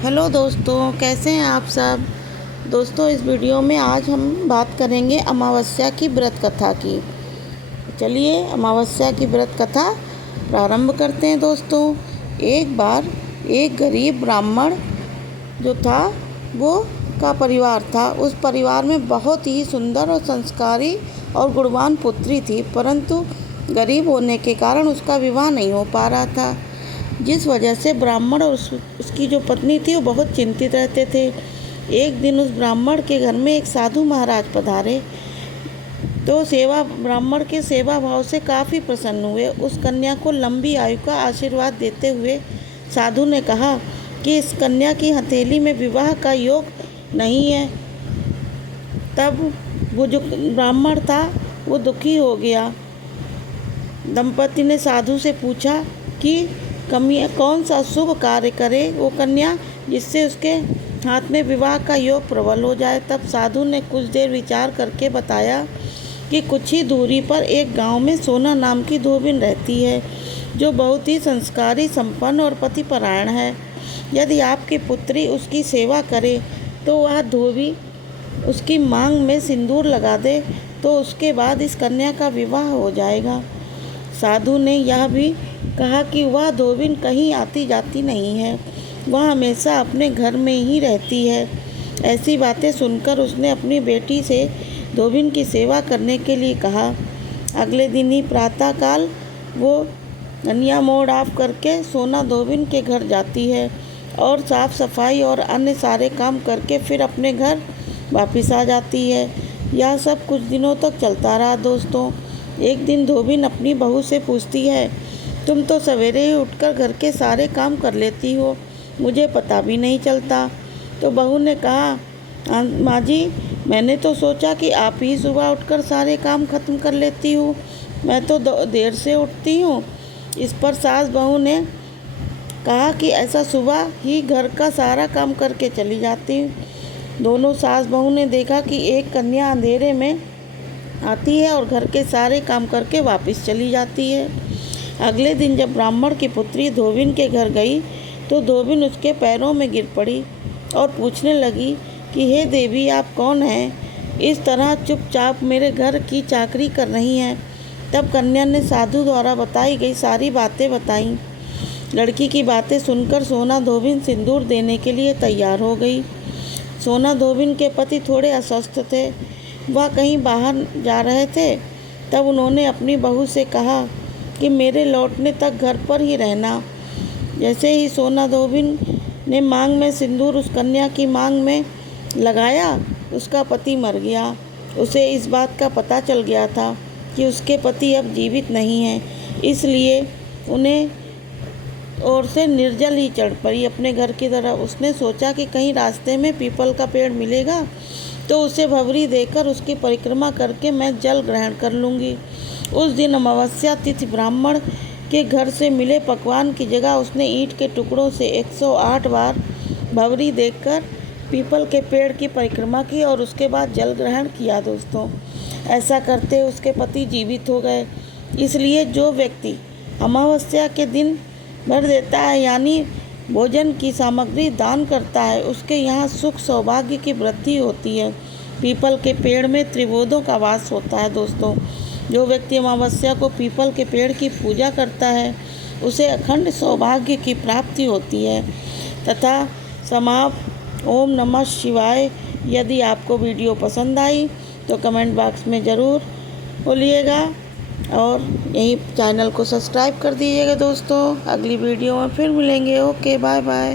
Hello दोस्तों, कैसे हैं आप सब। दोस्तों, इस वीडियो में आज हम बात करेंगे अमावस्या की व्रत कथा की। चलिए अमावस्या की व्रत कथा प्रारंभ करते हैं। दोस्तों, एक बार एक गरीब ब्राह्मण जो था वो का परिवार था। उस परिवार में बहुत ही सुंदर और संस्कारी और गुणवान पुत्री थी, परंतु गरीब होने के कारण उसका विवाह नहीं हो पा रहा था, जिस वजह से ब्राह्मण और उसकी जो पत्नी थी वो बहुत चिंतित रहते थे। एक दिन उस ब्राह्मण के घर में एक साधु महाराज पधारे तो ब्राह्मण के सेवा भाव से काफ़ी प्रसन्न हुए। उस कन्या को लंबी आयु का आशीर्वाद देते हुए साधु ने कहा कि इस कन्या की हथेली में विवाह का योग नहीं है। तब वो जो ब्राह्मण था वो दुखी हो गया। दंपति ने साधु से पूछा कि कौन सा शुभ कार्य करे वो कन्या जिससे उसके हाथ में विवाह का योग प्रबल हो जाए। तब साधु ने कुछ देर विचार करके बताया कि कुछ ही दूरी पर एक गांव में सोना नाम की धोबिन रहती है, जो बहुत ही संस्कारी, संपन्न और पतिपरायण है। यदि आपकी पुत्री उसकी सेवा करे तो वह धोबी उसकी मांग में सिंदूर लगा दे तो उसके बाद इस कन्या का विवाह हो जाएगा। साधु ने यह भी कहा कि वह धोबिन कहीं आती जाती नहीं है, वह हमेशा अपने घर में ही रहती है। ऐसी बातें सुनकर उसने अपनी बेटी से धोबिन की सेवा करने के लिए कहा। अगले दिन ही प्रातःकाल वो कन्या मोड़ ऑफ करके सोना धोबिन के घर जाती है और साफ सफाई और अन्य सारे काम करके फिर अपने घर वापस आ जाती है। यह सब कुछ दिनों तक चलता रहा। दोस्तों, एक दिन धोबिन अपनी बहू से पूछती है, तुम तो सवेरे ही उठकर घर के सारे काम कर लेती हो, मुझे पता भी नहीं चलता। तो बहू ने कहा, माँ जी, मैंने तो सोचा कि आप ही सुबह उठकर सारे काम खत्म कर लेती हो, मैं तो देर से उठती हूँ। इस पर सास बहू ने कहा कि ऐसा सुबह ही घर का सारा काम करके चली जाती हूँ। दोनों सास बहू ने देखा कि एक कन्या अंधेरे में आती है और घर के सारे काम करके वापस चली जाती है। अगले दिन जब ब्राह्मण की पुत्री धोबिन के घर गई तो धोबिन उसके पैरों में गिर पड़ी और पूछने लगी कि हे देवी, आप कौन हैं, इस तरह चुपचाप मेरे घर की चाकरी कर रही हैं। तब कन्या ने साधु द्वारा बताई गई सारी बातें बताईं। लड़की की बातें सुनकर सोना धोबिन सिंदूर देने के लिए तैयार हो गई। सोना धोबिन के पति थोड़े अस्वस्थ थे, वह कहीं बाहर जा रहे थे। तब उन्होंने अपनी बहू से कहा कि मेरे लौटने तक घर पर ही रहना। जैसे ही सोना धोबिन ने मांग में सिंदूर उस कन्या की मांग में लगाया, उसका पति मर गया। उसे इस बात का पता चल गया था कि उसके पति अब जीवित नहीं हैं, इसलिए उन्हें और से निर्जल ही चढ़ पड़ी अपने घर की तरफ। उसने सोचा कि कहीं रास्ते में पीपल का पेड़ मिलेगा तो उसे भंवरी देकर उसकी परिक्रमा करके मैं जल ग्रहण कर लूँगी। उस दिन अमावस्या तिथि ब्राह्मण के घर से मिले पकवान की जगह उसने ईंट के टुकड़ों से 108 बार भंवरी देकर पीपल के पेड़ की परिक्रमा की और उसके बाद जल ग्रहण किया। दोस्तों, ऐसा करते उसके पति जीवित हो गए। इसलिए जो व्यक्ति अमावस्या के दिन भर देता है, यानी भोजन की सामग्री दान करता है, उसके यहाँ सुख सौभाग्य की वृद्धि होती है। पीपल के पेड़ में त्रिभुवों का वास होता है। दोस्तों, जो व्यक्ति अमावस्या को पीपल के पेड़ की पूजा करता है उसे अखंड सौभाग्य की प्राप्ति होती है। तथा समाप्त। ओम नमः शिवाय। यदि आपको वीडियो पसंद आई तो कमेंट बॉक्स में ज़रूर बोलिएगा और यही चैनल को सब्सक्राइब कर दीजिएगा। दोस्तों, अगली वीडियो में फिर मिलेंगे। Okay, bye bye.